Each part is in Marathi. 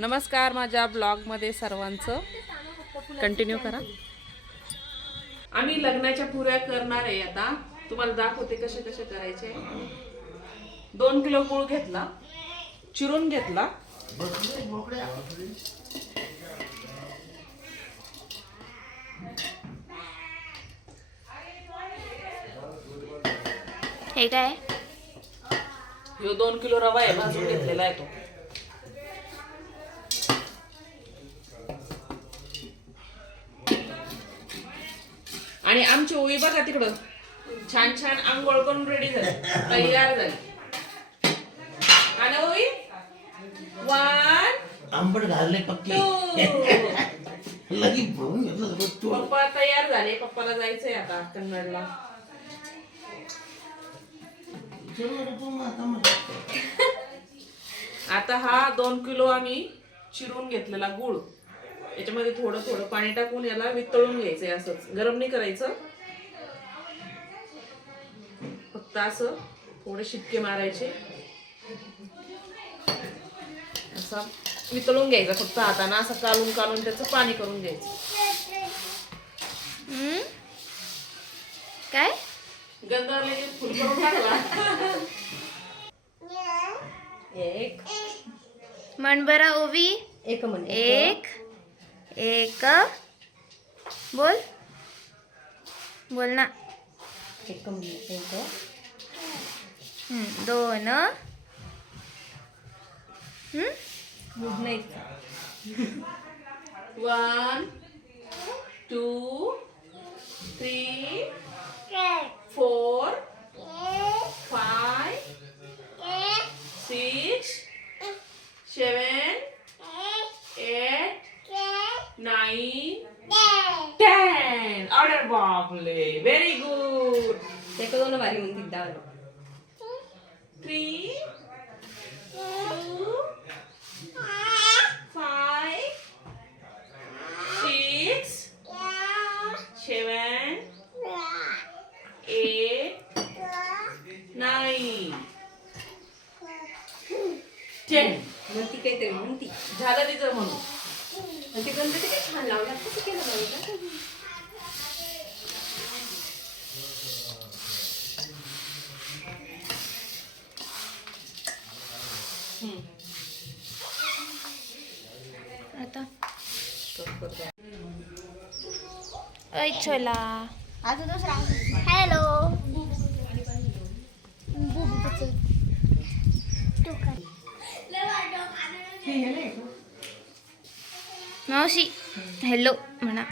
नमस्कार, माझ्या ब्लॉगमध्ये सर्वांचं कंटिन्यू करा। आम्ही लग्नाच्या पुऱ्या करणार आहे आता, तुम्हाला दाखवते कसे कसे करायचे। 2 किलो गूळ घेतला, चिरून घेतला। हे काय? ह्यो 2 किलो रवा आहे, भाजून घेतलेला आहे तो। आणि आमची ओवी बघा तिकडं छान छान आंघोळ करून रेडी झाली, तयार झाली। आणि ओवी 1 आंबट घालले पक्के 2 लगेच भरून घेतलं तू पप्पा तयार झाले, पप्पाला जायचंय आता कन्नडला। आता हा 2 किलो आम्ही चिरून घेतलेला गूळ, याच्यामध्ये थोडं थोडं पाणी टाकून याला वितळून घ्यायचंय। असंच गरम नाही करायचं, फक्त असं थोडे शिटके मारायचे, असं वितळून घ्यायचं फक्त हाताने, असं कालून कालून त्याचं पाणी करून घ्यायचं। काय गंधारले फुल करून टाकला। एक म्हण बरं ओवी, एक म्हण, एक एक बोल बोल ना। एक म्हण, एक 2 1 2 3 4 5 6 7 8 9 10। ऑर्डर बापले, व्हेरी गुड। एक दोन वारी म्हणते डाळ 3 2 5 6 7 8 9 10। म्हणती काहीतरी म्हणती झालं तिचं म्हणून। आणि ते गणपती काय छान लावला, कसं केलं बाईला? आता ऐ छोला, आता दुसरा हॅलो मावशी हॅलो म्हणा।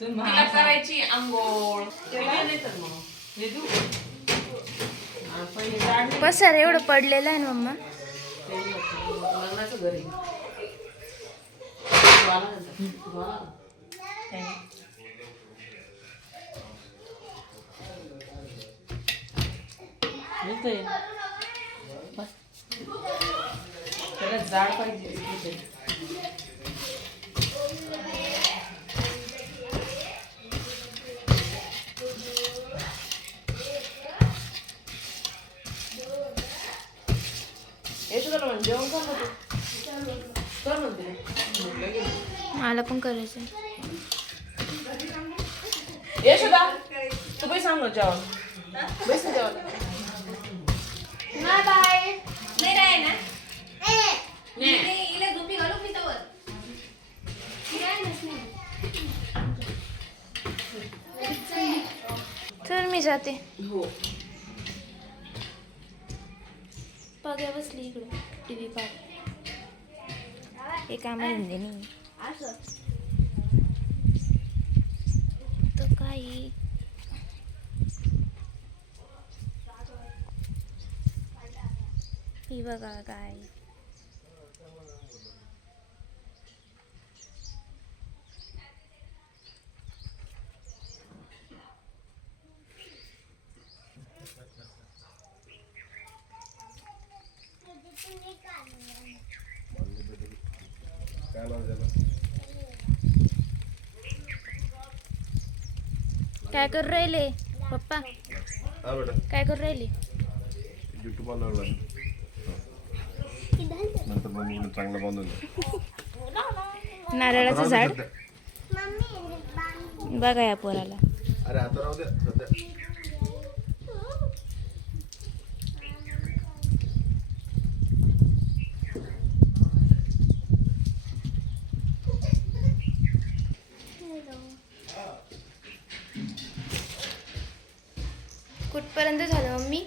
तिला करायची आंघोळ, नाही तर मग हे देऊ पहिले जाड नाही, पसार एवढं पडलेलं आहे ना मम्मा। लग्नाचं घरी त्याला जाड पाहिजे। येतो त्याला म्हणजे जेवण कर ना तू, कर म्हणते मला पण करायचं। यशोदा तू बाई सांग ना जेवण, बैस ना जेवण। बाय नाही राय ना नाही इला झोपी घालू मी तवर चल मी जाते। हो पग्या बसली इकडं टीव्ही पाहत, हे काम धंदे नाही तर काही। ही बघा काय काय करू राहिले पप्पा? हा बेटा काय करू राहिले? युट्यूब बनवला नंतर मम्मीकडे चांगलं बांधून दे. नारळाचं आता झाड राहू दे सध्या. बघा या पोराला. अरे आता राहू दे सध्या. कुठपर्यंत झालं मम्मी?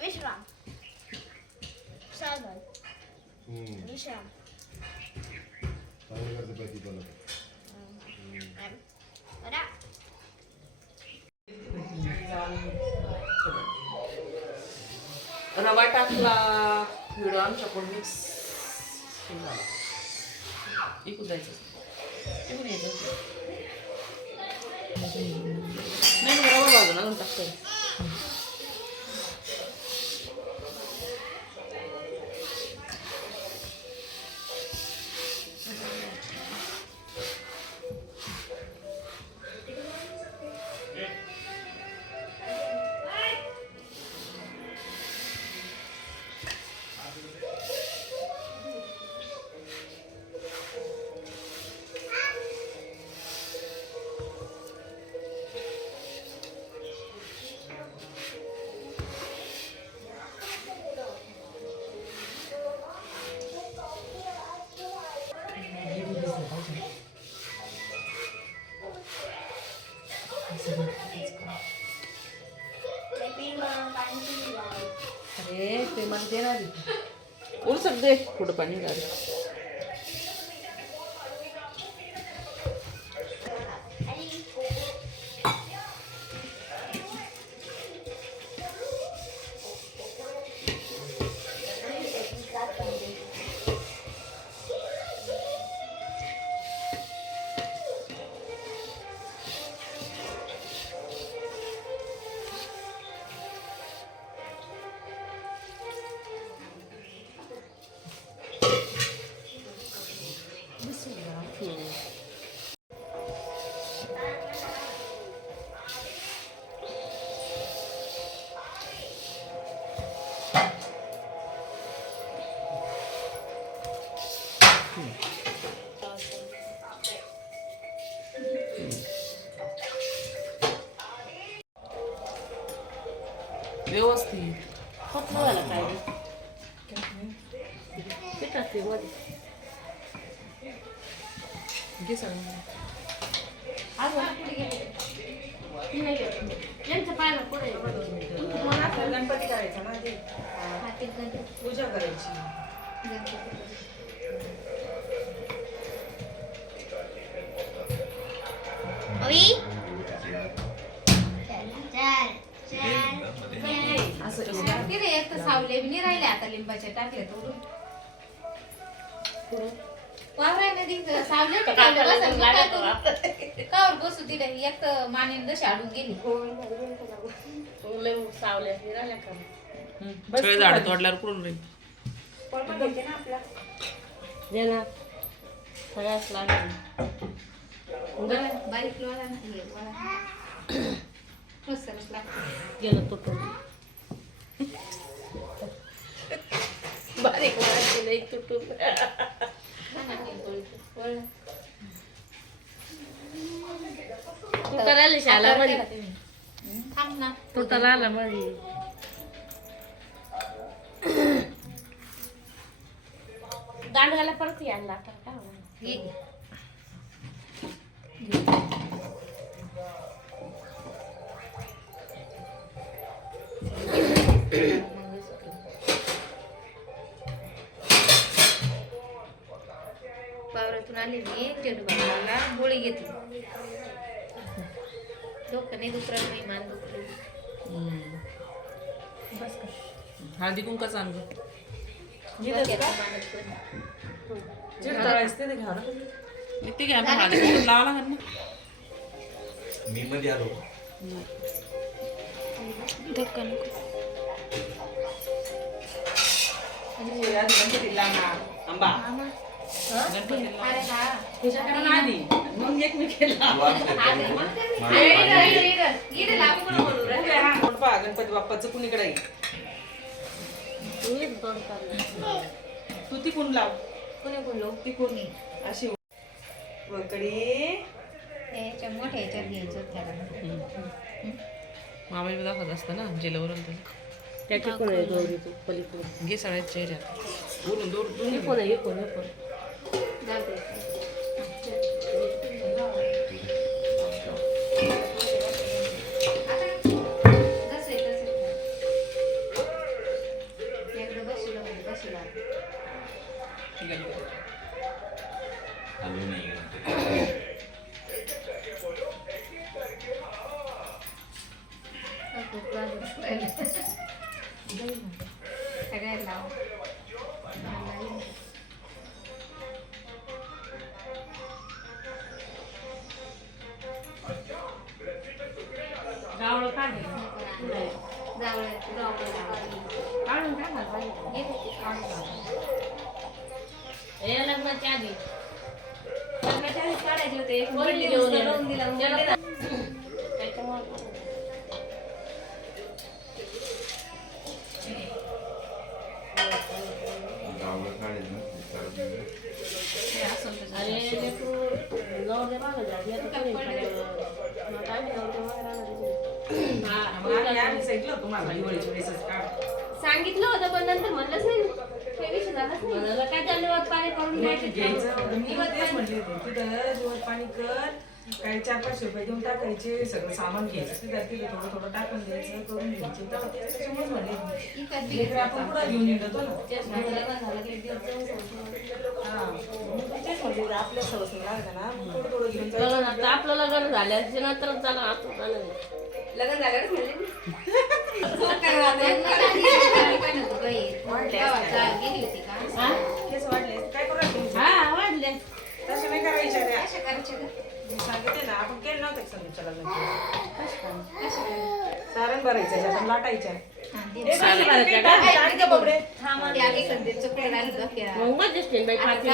विश्राम साधन विश्राम चांगलं करते पाहिजे तुला. रवा टाकला व्हिडिओ आमच्याकडून मिक्स झाला. इकून जायचं इकून यायचं नाही मग रवा भाजून आणून टाकतो. अरे ते मला देणार उलसक दे थोडं पाणी घाल. व्यवस्थित ते टाकते मध्ये घे सगळं. गणपती करायचा ना ते पूजा करायची. एक तर सावले बी नाही राहिले आता लिंबाचे टाकले तर वावराय नदी सावले कावर बसू तिथे एक तर मानेन दशी आडून गेली. सावल्या राहिल्या का सगळे झाड तोडल्यावर कुठून राहील. सगळ्याच लागेल. बारीक लोळा नाही मस्तच लागतं. गेलं तुटून बारीक वाढायची नाही तुटून. तुटाला आली शाला मध्ये थांब ना तुटाला आला मध्ये. दांडगाला परत यायला लागतात का घे. वावरातून आली मी टेडूबाला गोळी घेतली. डोकं नाही दुसरं नाही मान दुखली. हळदी कुंकाच आणलं. तळायचं ते घ्या ना. ते घ्या ना माझ्या लावा लागेल ना. मी मध्ये आलो धक्का नको. गणपतीला लावणार. आंबा. तुझ्याकडे आधी. मग एकमेकीला. कोण पहा गणपती बाप्पाचं कुणीकडे आहे? तू तिकून लाव. तिकून अशी वकडी. त्याच्या मोठ्या ह्याच्यात घ्यायचं त्याला. मामाई दाखवत असतं ना जेलवरून त्याची कोण आहे गौरी तू पलीकडे? घे सगळ्यात चेहऱ्यात वरून दूर कोण आहे कोण आहे कोण? आलो नाही सगळ्यात लाव. गावळ काढ. काढून टाका पाहिजे. हे लग्नाच्या आधी. काढायचे होते. घेऊन दिला. गावाला काढेल ना तुम्हाला दिवाळीच्या वेळेसच काढ. सांगितलं होतं पण नंतर म्हणलंच नाही. काही विषय झालाच नाही. मला काय धन्यवाद पाणी करून घ्यायचं. मी तेच म्हटले होते तिथं दिवस पाणी कर. काही 400-500 रुपये देऊन टाकायचे. सगळं सामान घ्यायचं तिथं थोडं थोडं टाकून द्यायचं करून घ्यायचं. तेव्हा त्याच्यामुळेच म्हणले लेकरं आपण पुढं घेऊन येतो ना. हा मग तेच म्हटले आपल्या सवस लागतं ना मग थोडं थोडं घेऊन जायचं. आपलं लग्न झाल्याच्या नंतरच झालं. आपण लग्न झाल्यावरच म्हणले गेली होती का? केस वाढले काय करू राहिले? हा वाढले. तसे नाही करायचे त्या. कशा करायच्या गं? मी सांगितले ना आपण केलं नव्हतं का संदीपच्या लग्नात? सारण भरायचं आपण लाटायच्या. आणि ते बबडे. मग मध्येच नाही बाई पाठी.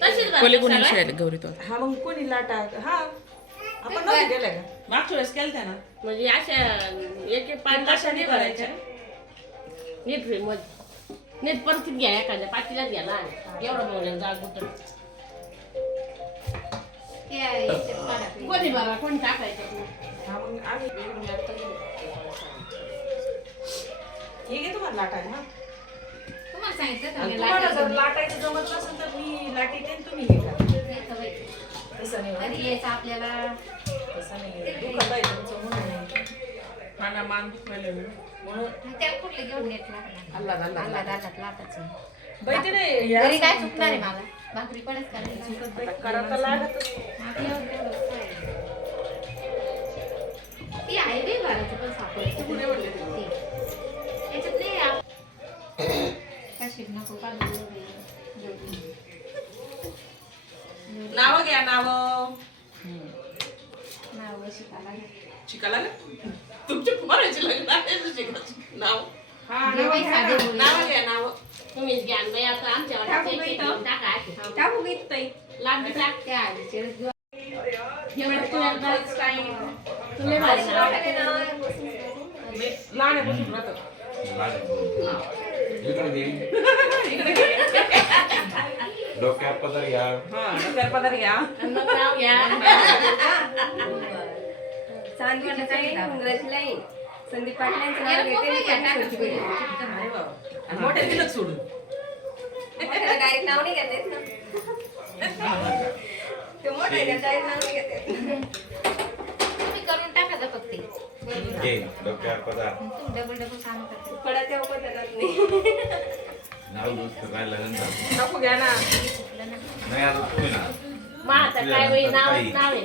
तशीच कोणी कोणी शिवायला गौरी तो हा मग कोणी लाटा हा आपण नव्हतं गेलं का? मागच्या वेळेस केलं ना म्हणजे अशा एक एक पाच कशाने भरायच्या? नीट रे मग नीट परत घ्या एखाद्या पाठीलाच घ्या ना. एवढं मोठं जाग कुठं कोणी बाबा कोणी टाकायचं. हा मग आम्ही हे घे तुम्हाला लाटायला हा. तुम्हाला सांगितलं का आणि मी तुम्हाला लाटायचं? जर लाटायचं जमत नसेल तर मी लाटीते आणि तुम्ही हे करा. नाही तर बाई. तसं नाही कधी यायचं आपल्याला? तसं नाही दुखत आहे तुमचं म्हणून हा ना मान दुखवायला म्हणून त्या कुठले घेऊन येत लागणार. अल्लाद अल्लाद आल्हादात लाटायचं. बाई ते नाही या घरी काय चुकणार आहे मला? भाकरी पडच करायची. आता करा तर लागतच. आपल्यावर तेवढं काय. ती आहे बी घराचं पण सापडते. ती. याच्यात नाही कशी नको का नाव घ्या नाव नाव शिकायला शिकायला ना तुमच्या पोराचे लग्न आहे तर शिकायचं नाव हा घे बाई साधे बोल. नाव घ्या नाव तुम्हीच घ्या बाई आता आमच्या टाकू बाई तो. टाका टाकू घेत ताई. लागली टाक. त्या आधीचे तुम्ही भारी नाव. लहाण्यापासून राहतात इकडे घे डोक्यात पदर घ्या हा डोक्यावर पदर घ्या मग नाव घ्या. संदीप पाटलांचं नाव याला मोकळं घ्या, टाका घेते. पुढे. अरे बाबा आणि मोठ्या दिलं सोडून डायरेक्ट नाव नाही घेत ना. ते मोठं आहे डायरेक्ट नाव नाही घेत. तुम्ही करून टाका जा फक्त. घे डोक्यात पदर तुम्ही डबल डबल काम करते. पडा तेव्हा पण देणार नाही. नाव दुसरं काय लग्न झालं नको घ्या ना चुकलं ना. नाही आता तुम्ही ना मग आता काय बाई नावच नाव आहे.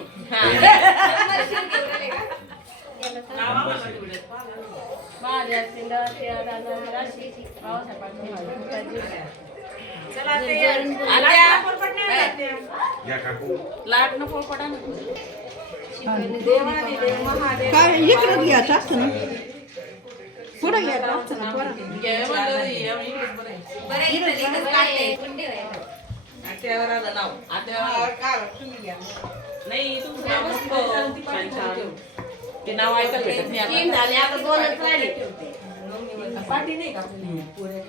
याला तर नाव आम्हाला निवडत. महादेव सिंध राशी पावसापासून चला ते आल्या. या काकू लाट न पडा ना देवाने देव महादेव काय इकडं घ्यायचं असतं ना पुढं घ्यायचं असतं ना पुढं घ्या म्हणलं, या इकडेच बरं आहे. बरं इथं इथंच काढलंय. कुंडी आहे. आत्यावर आलं नाव आत्यावर नाही तुमचं नाव मस्त छान छान ते नाव ऐकायला भेटत नाही तीन आता. झाले आता दोनच राहिले. पाठी नाही का पुऱ्या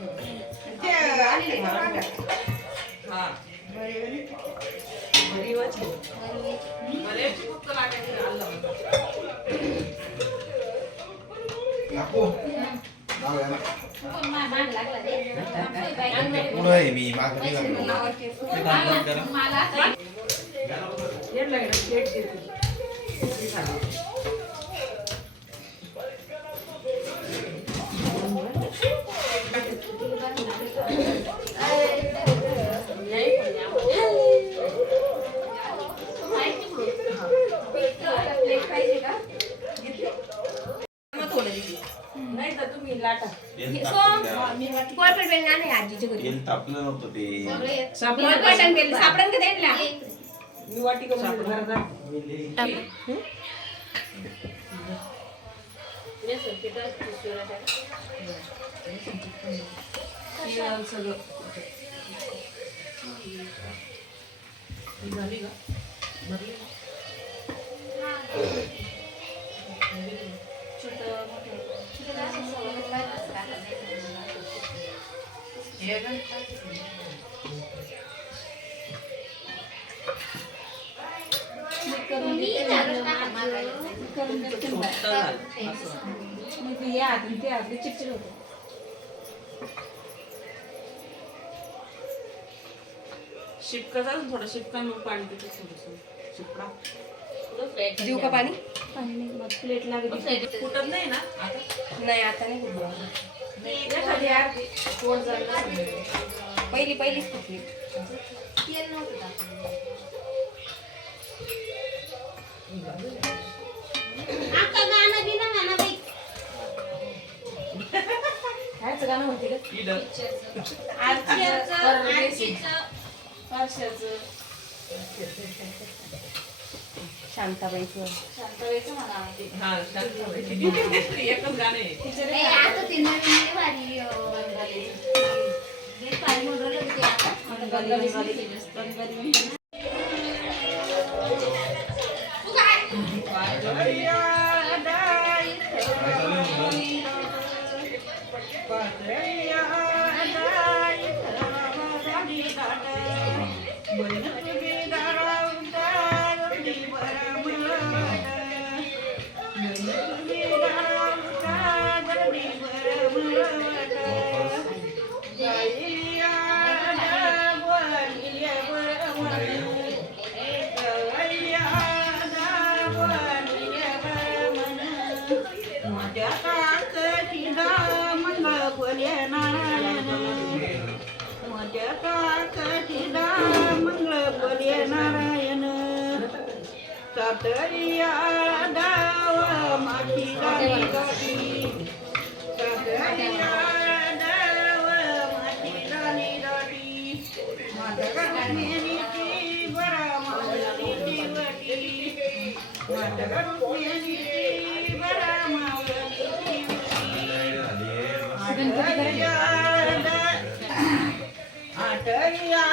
हा भरीवच आहे. बरेच फक्त लागायचं आलं. काकू नाव आहे ना पण मान लागला रे. पुढं आहे मी मागं नाही लागलो. ते काम बंद करा. मला यांना इकडे शेट देते. हे झालं. नाही तर तुम्ही लाटा तेल तापलं द्या. कोरफड बेल नाही आजीच्या घरी. तेल तापलं नव्हतं ते. कोरफड बेल सापडन का त्यांना? मी वाटी करून देते जरा. सगळं झाली का भरली का? मोठं झालं. असं. हे हात ते हात चिडचिड होतं. शिपका जाऊन थोडं शिपका मग पाणी देते थोडंसं शिपका जीव का पाणी? प्लेट लागली फुटत नाही ना आता नाही आता नाही कुठं. एखादी आरती पोट झालं समजायचं. पहिलीच कुठली. कायचं गाणं म्हणते का इडं. पारशाचं शांताबाईचं. हा शांताबाई. एकच गाणं आहे. आता ती नवीन भारी बंगाली. हे पाणी मोडवलं होते आता. बंगाली. नारायण सातरिया डाव माती गाडी गाडी सातरिया डाव माती गाडी गाडी मातगरुमेनीची बरा मावलीची वटी मातगरुमेनीची बरा मावलीची वटी आटरिया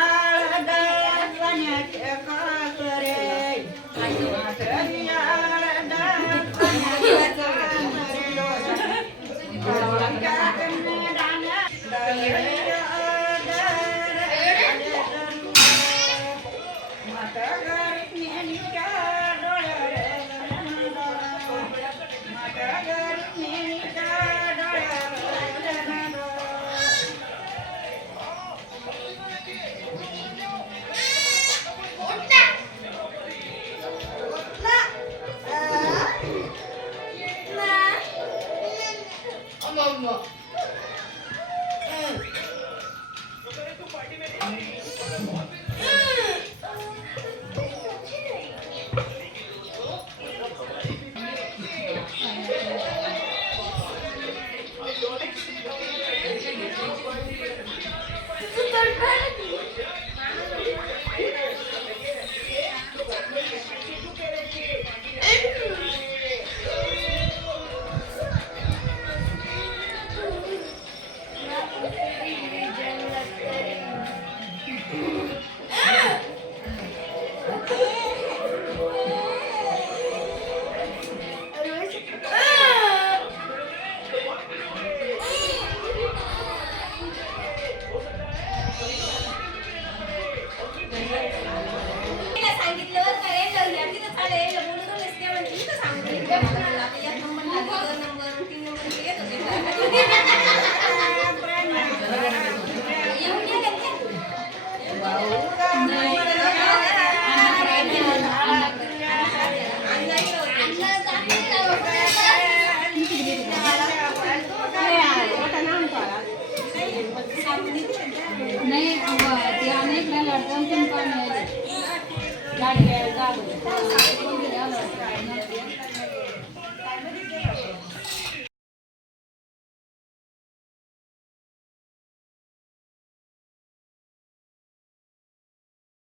दाण्याच्या काकरे आटरिया गाडी घ्यायला जा बरं.